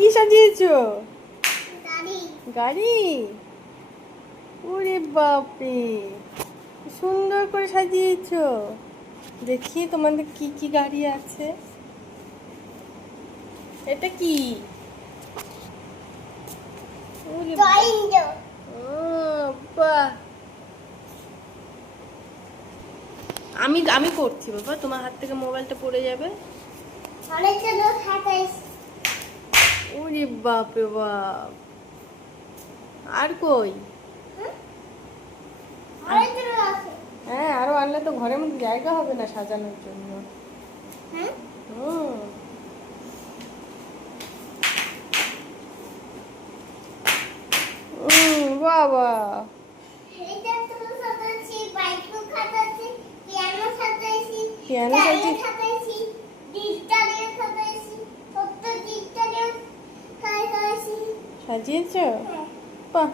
কি সাজিয়েছো? গাড়ি। গাড়ি? ওরে বাপরে, সুন্দর করে সাজিয়েছো। দেখি তোমাদের কি কি গাড়ি আছে। এটা কি? ওরে ও বাহ, আমি আমি করছি বাবা, তোমার হাত থেকে মোবাইলটা পড়ে যাবে। ওরে বাপ রে বাপ, আর কই? হ্যাঁ, আরো আনলে তো ঘরের মধ্যে জায়গা হবে না সাজানোর জন্য। হুম, বাবা, পিয়ানো সাজিয়েছ? বাহ।